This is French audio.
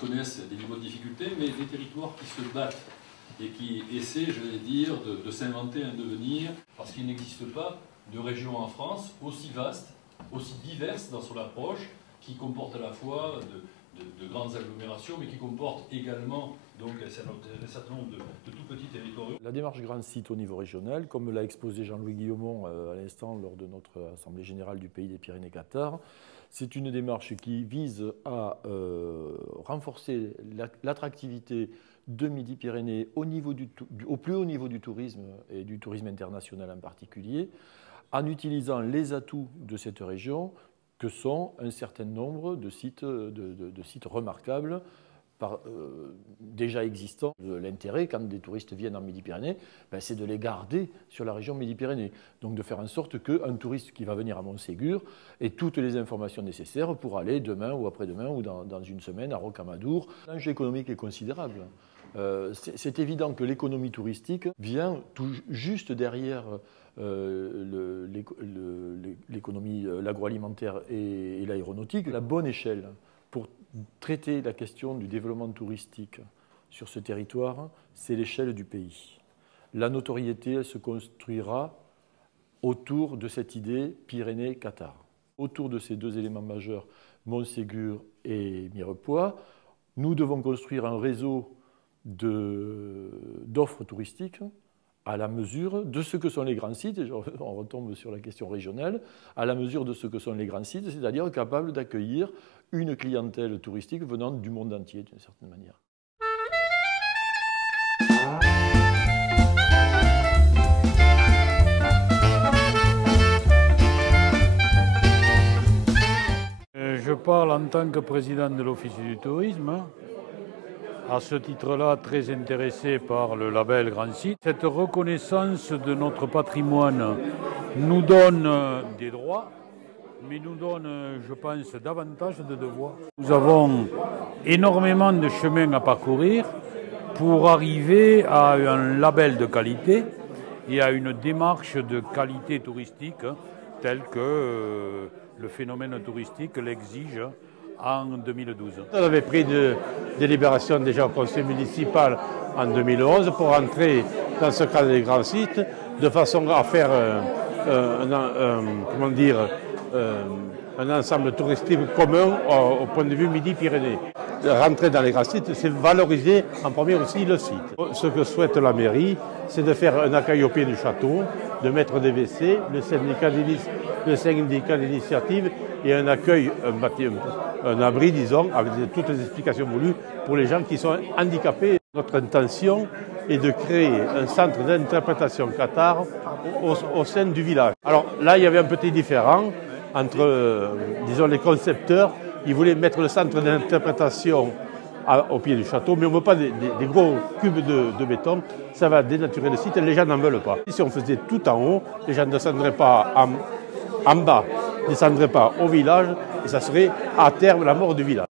connaissent des niveaux de difficulté, mais des territoires qui se battent et qui essaient, je vais dire, de s'inventer un devenir, parce qu'il n'existe pas de région en France aussi vaste, aussi diverse dans son approche, qui comporte à la fois de grandes agglomérations, mais qui comporte également donc, un certain nombre de tout petits territoires. La démarche grand site au niveau régional, comme l'a exposé Jean-Louis Guillaumont à l'instant lors de notre Assemblée générale du Pays des Pyrénées-Qatar, c'est une démarche qui vise à renforcer l'attractivité de Midi-Pyrénées au plus haut niveau du tourisme et du tourisme international en particulier, en utilisant les atouts de cette région que sont un certain nombre de sites remarquables déjà existants. L'intérêt, quand des touristes viennent en Midi-Pyrénées, c'est de les garder sur la région Midi-Pyrénées. Donc de faire en sorte qu'un touriste qui va venir à Montségur ait toutes les informations nécessaires pour aller demain ou après-demain ou dans une semaine à Rocamadour. L'enjeu économique est considérable. C'est évident que l'économie touristique vient tout juste derrière l'économie, l'agroalimentaire et l'aéronautique. La bonne échelle pour traiter la question du développement touristique sur ce territoire, c'est l'échelle du pays. La notoriété, elle se construira autour de cette idée Pyrénées-Qatar. Autour de ces deux éléments majeurs, Montségur et Mirepoix, nous devons construire un réseau d'offres touristiques à la mesure de ce que sont les grands sites, et on retombe sur la question régionale, à la mesure de ce que sont les grands sites, c'est-à-dire capables d'accueillir une clientèle touristique venant du monde entier, d'une certaine manière. Je parle en tant que président de l'Office du tourisme. À ce titre-là, très intéressé par le label Grand Site. Cette reconnaissance de notre patrimoine nous donne des droits, mais nous donne, je pense, davantage de devoirs. Nous avons énormément de chemin à parcourir pour arriver à un label de qualité et à une démarche de qualité touristique telle que le phénomène touristique l'exige en 2012. On avait pris une délibération déjà au conseil municipal en 2011 pour entrer dans ce cadre des grands sites de façon à faire un ensemble touristique commun au point de vue Midi-Pyrénées. Rentrer dans les grands sites, c'est valoriser en premier aussi le site. Ce que souhaite la mairie, c'est de faire un accueil au pied du château, de mettre des WC, le syndicat d'initiative et un accueil, un abri, disons, avec toutes les explications voulues pour les gens qui sont handicapés. Notre intention est de créer un centre d'interprétation Qatar au sein du village. Alors là, il y avait un petit différend entre, disons, les concepteurs. Ils voulaient mettre le centre d'interprétation au pied du château, mais on ne veut pas des gros cubes de béton. Ça va dénaturer le site et les gens n'en veulent pas. Si on faisait tout en haut, les gens ne descendraient pas en bas, ne descendraient pas au village et ça serait à terme la mort du village.